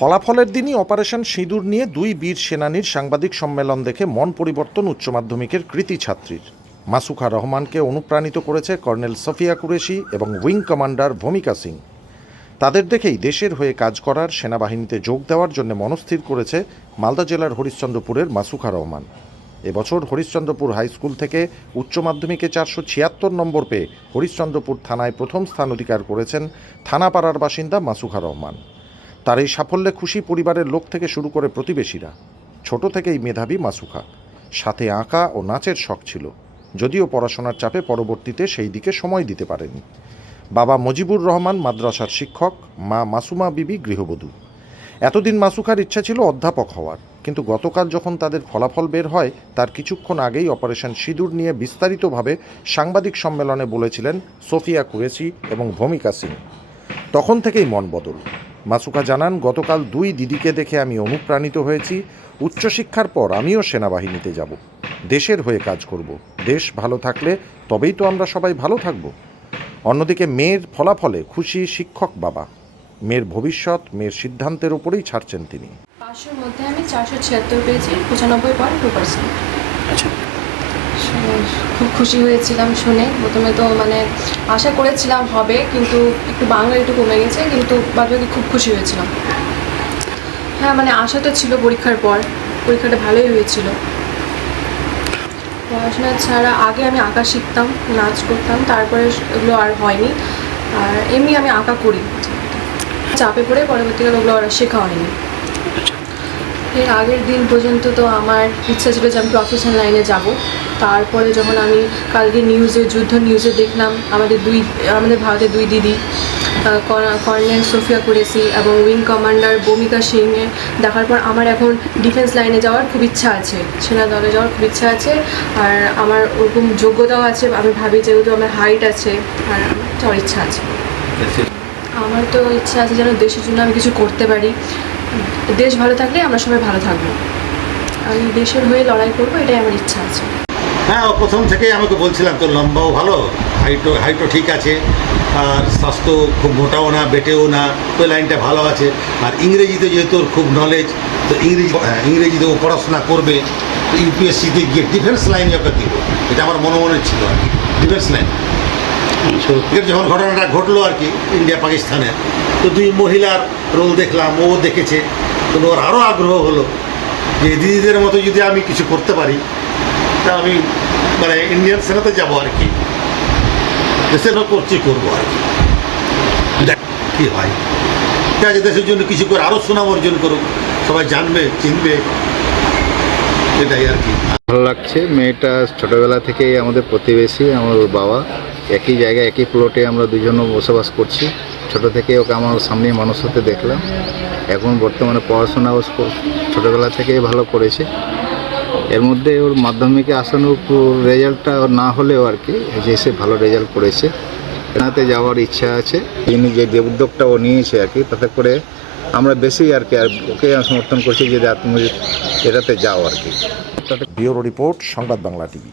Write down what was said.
ফলাফলের দিনই অপারেশন সিঁদুর নিয়ে দুই বীর সেনানীর সাংবাদিক সম্মেলন দেখে মন পরিবর্তন উচ্চ মাধ্যমিকের কৃতি ছাত্রীর। মাসুখা রহমানকে অনুপ্রাণিত করেছে কর্নেল সফিয়া কুরেশি এবং উইং কমান্ডার ভূমিকা সিং। তাদের দেখেই দেশের হয়ে কাজ করার সেনাবাহিনীতে যোগ দেওয়ার জন্য মনস্থির করেছে মালদা জেলার হরিশ্চন্দ্রপুরের মাসুখা রহমান। এবছর হরিশ্চন্দ্রপুর হাই স্কুল থেকে উচ্চ মাধ্যমিকে চারশো ছিয়াত্তর নম্বর পেয়ে হরিশ্চন্দ্রপুর থানায় প্রথম স্থান অধিকার করেছেন থানাপাড়ার বাসিন্দা মাসুখা রহমান। তার এই সাফল্যে খুশি পরিবারের লোক থেকে শুরু করে প্রতিবেশীরা। ছোট থেকেই মেধাবী মাসুখা। সাথে আঁকা ও নাচের শখ ছিল। যদিও পড়াশোনার চাপে পরবর্তীতে সেই দিকে সময় দিতে পারেনি। বাবা মজিবুর রহমান মাদ্রাসার শিক্ষক, মা মাসুমা বিবি গৃহবধূ। এতদিন মাসুখার ইচ্ছা ছিল অধ্যাপক হওয়ার। কিন্তু গতকাল যখন তাদের ফলাফল বের হয়, তার কিছুক্ষণ আগেই অপারেশন সিঁদুর নিয়ে বিস্তারিতভাবে সাংবাদিক সম্মেলনে বলেছিলেন সোফিয়া কুরেশি এবং ভূমিকা সিং। তখন থেকেই মন বদল। মাসুকা জানান গতকাল দুই দিদিকে দেখে আমি অনুপ্রাণিত হয়েছি। উচ্চশিক্ষার পর আমিও সেনাবাহিনীতে যাব। দেশের হয়ে কাজ করব। দেশ ভালো থাকলে তবেই তো আমরা সবাই ভালো থাকব। অন্যদিকে মেয়ের ফলাফলে খুশি শিক্ষক বাবা। মেয়ের ভবিষ্যৎ মেয়ের সিদ্ধান্তের উপরেই ছাড়ছেন তিনি। পাঁচশোর মধ্যে আমি চারশো ছিয়াত্তর পেয়েছি পঁচানব্বই পয়েন্ট টু পার্সেন্ট আচ্ছা। খুব খুশি হয়েছিলাম শুনে। প্রথমে তো মানে আশা করেছিলাম হবে, কিন্তু একটু বাংলা একটু কমে গেছে, কিন্তু বাদবাকি খুব খুশি হয়েছিলাম। হ্যাঁ মানে আশা তো ছিল পরীক্ষার পর। পরীক্ষাটা ভালোই হয়েছিল। পড়াশোনা ছাড়া আগে আমি আঁকা শিখতাম, নাচ করতাম, তারপরে এগুলো আর হয়নি। আর এমনি আমি আঁকা করি। চাপে পড়ে পরবর্তীকালে ওগুলো আর শেখা হয়নি। এর আগের দিন পর্যন্ত তো আমার ইচ্ছা ছিল যে আমি প্রফেশনাল লাইনে যাব। তারপরে যখন আমি কালকে নিউজে যুদ্ধ নিউজে দেখলাম আমাদের দুই আমাদের ভারতের দুই দিদি কর্নেল সোফিয়া কুরেসি এবং উইং কমান্ডার ভূমিকা সিংয়ে দেখার পর আমার এখন ডিফেন্স লাইনে যাওয়ার খুব ইচ্ছা আছে সেনা দলে যাওয়ার খুব ইচ্ছা আছে। আর আমার ওরকম যোগ্যতাও আছে আমি ভাবি যেহেতু আমার হাইট আছে আর যাওয়ার ইচ্ছা আছে। আমার তো ইচ্ছা আছে যেন দেশের জন্য আমি কিছু করতে পারি। দেশ ভালো থাকলে আমরা সবাই ভালো থাকব। আমি দেশের হয়ে লড়াই করব এটাই আমার ইচ্ছা আছে। হ্যাঁ প্রথম থেকেই আমাকে বলছিলাম তোর লম্বাও ভালো হাইটও হাইটও ঠিক আছে আর স্বাস্থ্য খুব মোটাও না বেটেও না ওই লাইনটা ভালো আছে আর ইংরেজিতে যেহেতু খুব নলেজ তো ইংরেজি হ্যাঁ, ইংরেজিতে ও পড়াশোনা করবে ইউপিএসসিতে গিয়ে ডিফেন্স লাইনে ওকে দিব। এটা আমার মনে মনে ছিল আর কি ডিফেন্স লাইন যখন ঘটনাটা ঘটলো আর কি, ইন্ডিয়া, পাকিস্তানে। তো দুই মহিলার রোল দেখলাম, ও দেখেছে। তো ওর আরও আগ্রহ হলো যে দিদিদের মতো যদি আমি কিছু করতে পারি, তা আমি মানে ইন্ডিয়ান সেনাতে যাব আর কি। দেশের করছি করব আর কি। দেখ কী হয়। ঠিক আছে, দেশের জন্য কিছু করে আরও সুনাম অর্জন করুক। সবাই জানবে, চিনবে, এটাই আর কি। ভালো লাগছে। মেয়েটা ছোটবেলা থেকেই আমাদের প্রতিবেশী, আমার বাবা। একই জায়গায়, একই প্লটে আমরা দুজন বসবাস করছি। ছোট থেকে ওকে আমার সামনে মানুষ হতে দেখলাম। এখন বর্তমানে পড়াশোনা ও স্কো- ছোটবেলা থেকেই ভালো করেছে। এর মধ্যে ওর মাধ্যমিকে আসানোর রেজাল্টটা না হলেও আর কি যে সে ভালো রেজাল্ট করেছে। এনাতে যাওয়ার ইচ্ছা আছে। তিনি যে উদ্যোগটা ও নিয়েছে আর কি, তাতে করে আমরা বেশি আর কি, আর ওকে সমর্থন করছি যে তুমি এটাতে যাও আর কি। ব্যুরো রিপোর্ট, সংবাদ বাংলা টিভি।